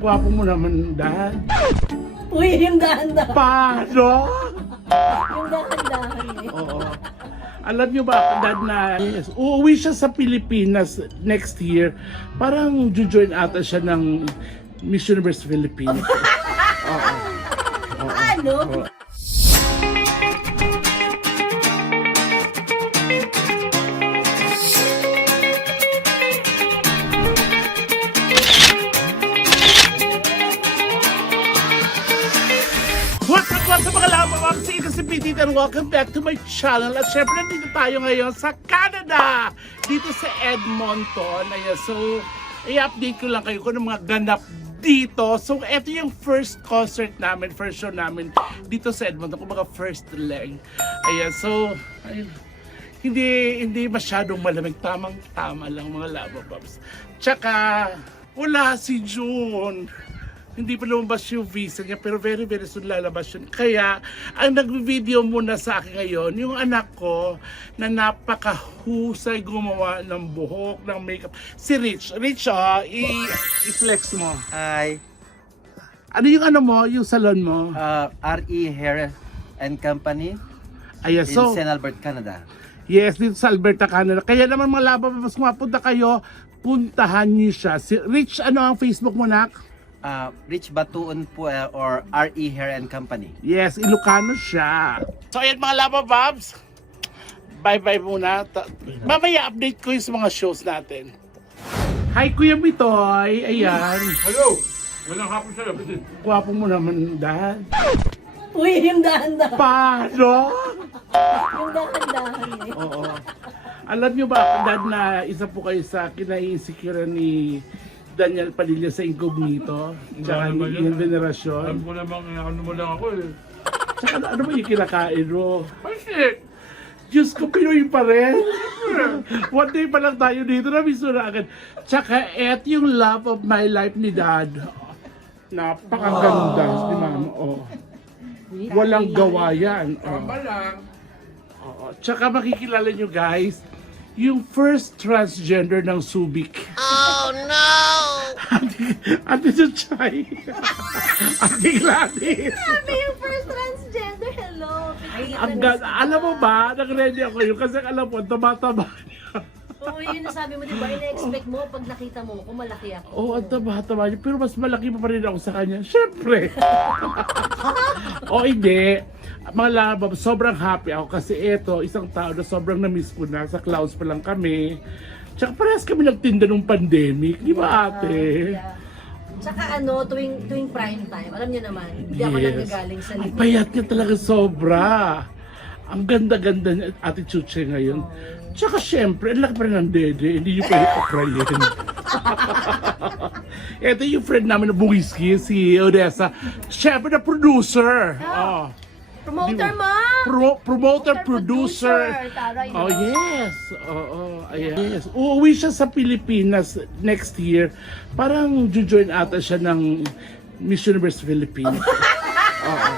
Gwapo mo naman, Dad. Uy, yung dahan-dahan. Paano? Yung dahan-dahan eh. Oo. Alam niyo ba, Dad, na yes, uuwi siya sa Pilipinas next year. Parang join ata siya ng Miss Universe Philippines. Oo. Oo. Ano? Oo. What's up mga lama, ma'am? Sige kasi Petit and welcome back to my channel. At syempre nandito tayo ngayon sa Canada, dito sa Edmonton. Ayan, so i-update ko lang kayo kung ano mga ganap dito. So ito yung first concert namin, first show namin dito sa Edmonton, kung mga first leg. Ayan, so ayun, hindi masyadong malamig, tamang-tama lang mga lava bobs. Tsaka wala si June. Hindi pa lumabas yung visa niya, pero very soon lalabas yun. Kaya, ang nag-video muna sa akin ngayon, yung anak ko na napakahusay gumawa ng buhok, ng makeup. Si Rich. Rich, i-flex mo. Hi, Ano yung ano mo, yung salon mo? RE Hair and Company Ayan, in so, St. Albert, Canada. yes, dito sa Alberta, Canada. Kaya naman mga laba, mas mapunta kayo, puntahan niyo siya. Si Rich, ano ang Facebook mo, nak? Rich Batuon po or RE Hair and Company. Yes, Ilocano siya. So ayan mga lava bobs. Bye-bye muna. Mamaya update ko yung sa mga shows natin. Hi Kuya Bitoy. Ayan. Hello! Walang hapon sa'yo, Petit. Gwapo mo naman, Dad. Uy, yung dahan-dahan. Paano? Yung dahan-dahan eh. Oo. Alam niyo ba, Dad, na isa po kayo sa kinai-insecure ni Daniel Padilla sa Incognito? Tsaka naman yung yun. venerasyon. Alam ko namang ano mo lang ako eh. Tsaka ano ba yung kinakain mo? Ay, shit! Diyos ko, Pinoy pa rin. One day pa lang tayo dito, na-miss mo na agad. Tsaka, et yung love of my life ni Dad. Napakaganda, di mama. Oh. Walang gawa yan. Oh. Tama lang. Oo. Tsaka makikilala nyo guys, yung first transgender ng Subic. Oh no! Ate Chuchay. Ate Gladys. Sabi yung first transgender, hello. Alam mo ba, nag-ready ako yun kasi alam mo, taba-taba niya. Oo, yun ang sabi mo, di ba? Ina-expect mo pag nakita mo kung malaki ako. Oo, ang taba-taba niya. Pero mas malaki pa rin ako sa kanya. Siyempre. O hindi. Mga labab, sobrang happy ako kasi eto, isang tao na sobrang na-miss ko na. Sa clouds pa lang kami. Tsaka parehas kami nagtinda nung pandemic. Di ba ate? Yeah. Tsaka ano, tuwing prime time, alam niyo naman, hindi ako nanggagaling sa Ang likod. payat niya talaga sobra. Ang ganda-ganda niya Ate Chuche ngayon. Tsaka syempre, ang laki pa rin ng dede. Hindi niyo pwede pakrayin. Ito yung friend namin na buwiski, si Odessa. Syempre na producer. Oh. Promoter mo! Promoter, producer. Taray Oh mo. yes. Oo, ayan. Yes. Uuwi siya sa Pilipinas next year. Parang join ata siya ng Miss Universe Philippines. Oo.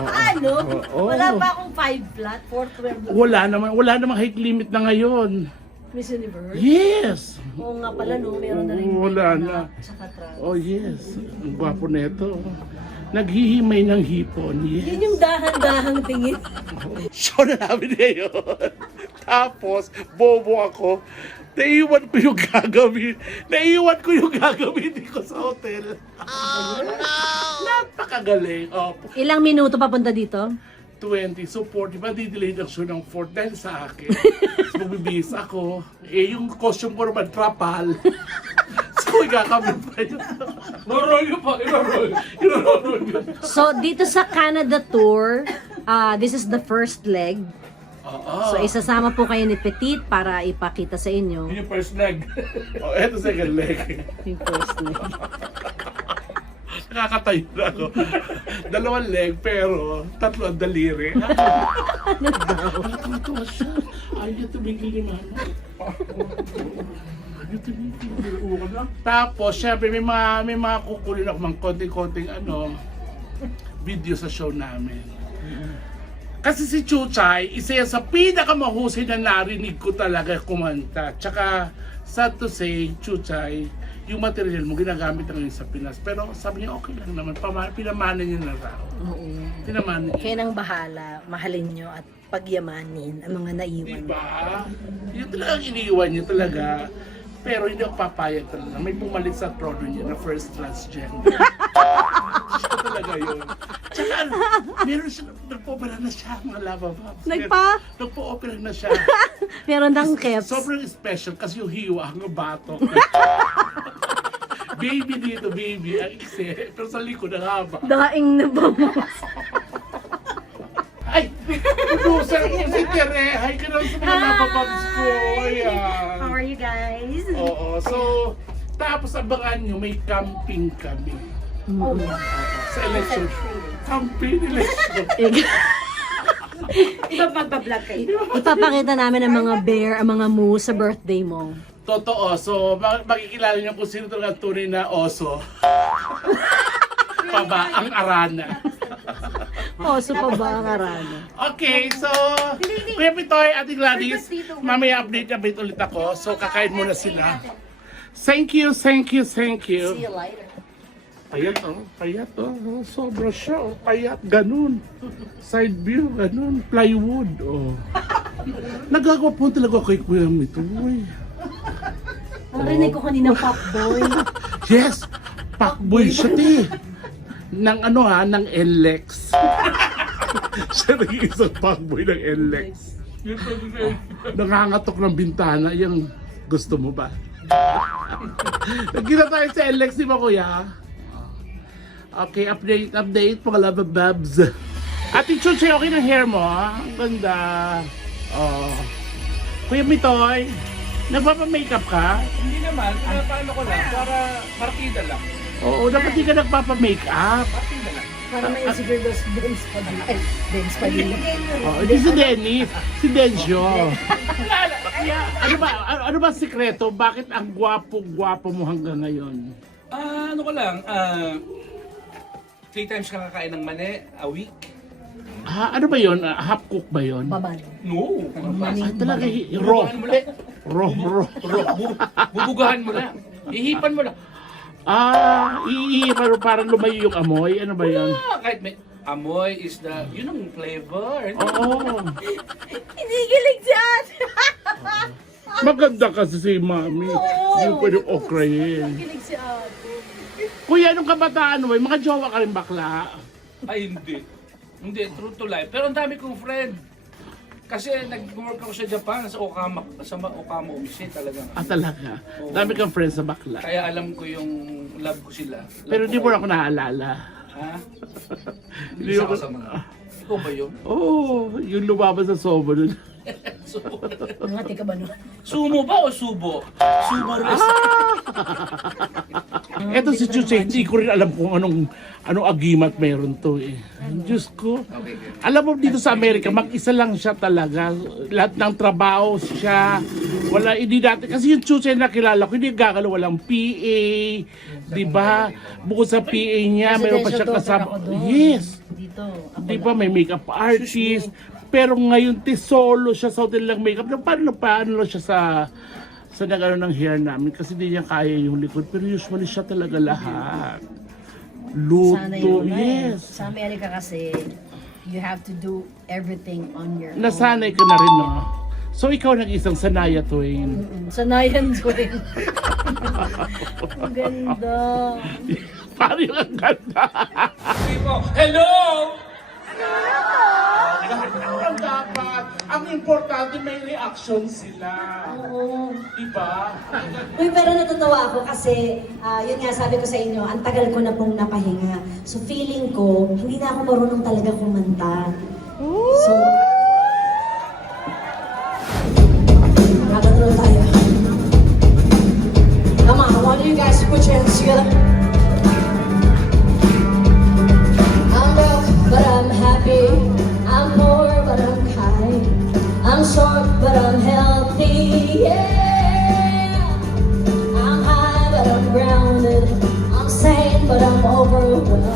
Ano? Oo. Wala pa akong 5 flat, 4th where Wala namang height limit na ngayon. Miss Universe. Yes. Oo nga pala no, meron na rin Wala big na. Tsaka trans. Oh yes. Ang gwapo nito. Naghihimay ng hipon. Yes. Yun yung dahan-dahang tingin. Show na namin ngayon. Tapos, bobo ako. Naiiwan ko yung gagawin ko sa hotel. Oh no! Napakagaling. Oh, Ilang minuto papunta dito? 20. So, 40 ba? Didelay ng show ng 4 dahil sa akin. So, magbibihis ako. Eh, yung costume ko naman, trapal. So, ikakabit pa yun. No-roll yun pa, i-roll. Ino-roll yun. So, dito sa Canada tour, this is the first leg. Oo. So, isasama po kayo ni Petit para ipakita sa inyo Yun yung first leg. Oh, eto second leg. yung first leg. Nakakatayo na ako. 2 leg, pero 3 ang daliri. Ano daw? Nakakatawa siya. Ayaw tumigil ni mama. Ayaw tumigil. Tapos, syempre, may mga kukulin ako ng konting-konting video sa show namin. Kasi si Chuchay, isa yan sa pinakamahusay na narinig ko talaga kumanta. Tsaka, sad to say, Chuchay, yung material mo ginagamit na ngayon sa Pinas. Pero sabi niya, okay lang naman, pinamana niya na raw. Oo. Pinamana niya. Kaya nang bahala, mahalin nyo at pagyamanin ang mga naiwan. Diba? Yun talaga ang iniiwan niya talaga. Pero hindi ako papayag talaga. May pumalit sa trono niya na first transgender. Siya talaga yun. Tsaka, meron siya, nagpo-opera na siya, mga lava bombs. Nagpo-opera na siya. Meron ng keps. Sobrang special kasi yung hiwa, ang batok. Baby dito, baby. Ang iksi. Pero sa likod, ang haba. Daing na ba mo? Ay! Producer ko si Tere! Hi ka naman sa mga napapags ko! Ayan! How are you guys? Oo. So, tapos abangan nyo, may camping kami. Sa election. Camping election. Magbablog kayo. Ipapakita namin ang mga bear, ang mga moose sa birthday mo. Totoo. So, makikilala nyo kung sino talaga tunay na oso. Paba, ang arana. Oso pa ba ang arana? Okay, so, Kuya Pitoy, Ate Gladys, mamaya update ulit ako. So, kakain muna sila. Thank you, thank you, thank you. See you later. Payat oh. Sobra siya oh, payat, ganun. Side view, ganun, plywood oh. Nagagawa po talaga kay Kuya Mitoy. Narinig ko kanina fuckboy. Yes, pakboy siya te. Ng ng NLEX. Siya naging isang pakboy ng NLEX. Nangangatok ng bintana, yung gusto mo ba? Nagkita tayo sa NLEX, di ba kuya? Okay, update mga lava babs. Ate Chuche, okay ng hair mo? Ang ganda. Oh. Kuya Mitoy, nagpapa-makeup ka? Hindi naman, paano ko lang, para partida lang. Oo, dapat di ka nagpapa-makeup. Partida lang. Para may insecure dos Benz pa din. Ay, Benz pa din. Oh, hindi si Dennis, si Dencio. Kaya, ano ba sikreto? Bakit ang gwapo-gwapo mo hanggang ngayon? Ano ko lang, 3 times ka kakain ng mani a week. Ano ba yun? Half cook ba yun? Baban. No. Ay, talaga, raw. Bubugahan mo lang. Raw. Bubugahan mo lang. Ihipan mo lang. Parang lumayo yung amoy. Ano ba yun? Kahit may amoy is the, yun ang flavor. Oo. Hindi gilig dyan! Maganda kasi si Mami. Hindi pwedeng okrayin. Gilig si ate. Kuya, anong kabataan mo? Mga jowa ka rin bakla. Ay, hindi. Hindi, true to life. Pero ang dami kong friend. Kasi nag-work ako sa Japan, sa Okama Umise talaga. Talaga. Oo. Dami kang friends sa bakla. Kaya alam ko yung love ko sila. Pero di mo na ako naalala. Ha? Hindi Isa ako- ka sa mga. Ikaw ba yun? Oo, yung lumabas sa sobo nun. Mga tika ba nun? Sumo ba o subo? Sumo rest. Eto si Chuche, hindi ko rin alam kung anong agimat meron to eh. Diyos ko. Alam mo dito sa Amerika, mag-isa lang siya talaga. Lahat ng trabaho siya. Wala, hindi dati. Kasi yung Chuche na kilala ko, hindi gagalaw, walang PA. Diba? Bukod sa PA niya, meron pa siya kasama. Yes. Dito. Di ba may makeup artist? Pero ngayon solo siya sa hotel lang makeup. Paano lang siya sa nag-ano ng hair namin kasi di niya kaya yung likod. Pero usually siya talaga lahat. Sana Luto, yun. yes. Sa Amerika kasi, you have to do everything on your own. Nasanay ka na rin, no? So ikaw nag-isang Sanaya Twain. Sanayan ko rin. Ang ganda. Parang yung ang ganda. Hello! Ang dapat, ang importante may reaction sila. Oo. Diba? Uy, pero natutuwa ako kasi, yun nga sabi ko sa inyo, ang tagal ko na pong napahinga. So feeling ko, hindi na ako marunong talaga kumanta. So, nakatulong tayo. Come on, I want you guys to put your hands together. I'm broke, but I'm happy. I'm poor, but I'm kind. I'm short, but I'm healthy. Yeah. I'm high, but I'm grounded. I'm sane, but I'm overwhelmed.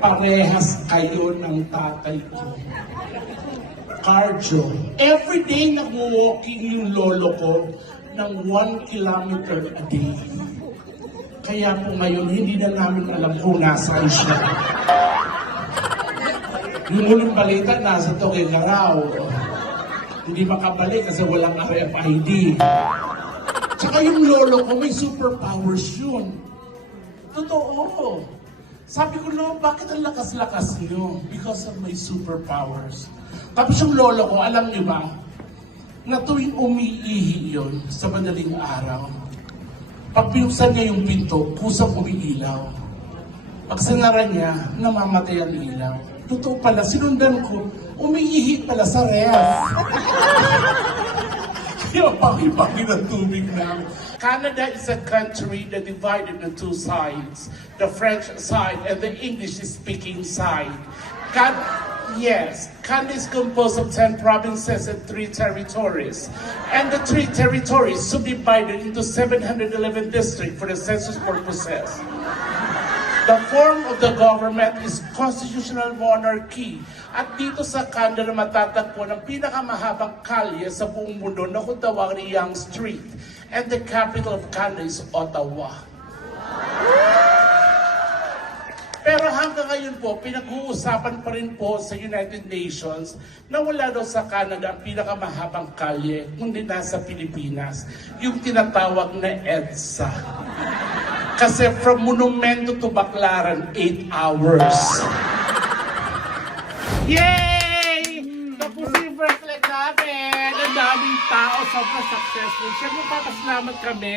Parehas kayo ng tatay ko. Cardio. Every day nag-walking yung lolo ko ng 1 kilometer a day. Kaya po ngayon, hindi na namin alam kung nasaan siya. Yung huling balita, nasa Tuguegarao. Hindi makabalik kasi walang RFID. Tsaka yung lolo ko, may superpowers yun. Totoo. Sabi ko, no, bakit ang lakas-lakas nyo? Because of my superpowers. Tapos yung lolo ko, alam niyo ba, na tuwing umiihi yun sa madaling araw, pag pinuksan niya yung pinto, kusang umiilaw. Pag sinara niya, namamatay ang ilaw. Totoo pala, sinundan ko, umiihi pala sa ref. Yung pang-ibangi ng tubig namin. Canada is a country that divided into two sides. The French side and the English-speaking side. Yes, Canada is composed of 10 provinces and 3 territories. And the 3 territories subdivided into 711 districts for the census purposes. The form of the government is constitutional monarchy. At dito sa Canada matatagpuan ang pinakamahabang kalye sa buong mundo na kung tawagin ni Yonge Street. And the capital of Canada is Ottawa. Pero hanggang ngayon po, pinag-uusapan pa rin po sa United Nations na wala daw sa Canada ang pinakamahabang kalye, kundi nasa Pilipinas, yung tinatawag na EDSA. Kasi from Monumento to Baclaran, 8 hours. Yay! Tapos yung reflect namin. Ang daming tao, sobrang successful. Siyempre, papasalamat kami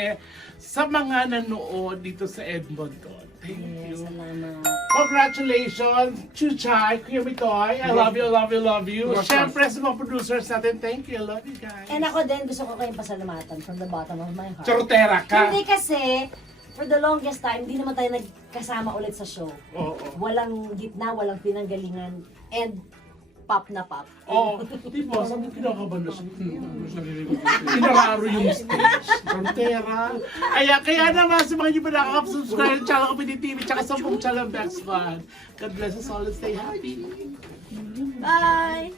sa mga nanood dito sa Edmonton. Thank you. Salamat. Congratulations, Chuchay, Kuya Mitoy. I love you, love you, love you. Siyempre, sa mga producers natin, thank you. I love you guys. And ako din, gusto ko kayong pasalamatan from the bottom of my heart. Chorotera ka. Hindi kasi, for the longest time, hindi naman tayo nagkasama ulit sa show. Oo. Walang gitna, walang pinanggalingan, and pop na pop. Oo. Di ba? Sabi kinakabahan na siya. Pinararo yung stage. Frontera. Kaya naman sa mga hindi pa nakakapsubscribe sa channel ko TV tsaka sa buong channel Bex One. God bless us all and stay happy. Bye!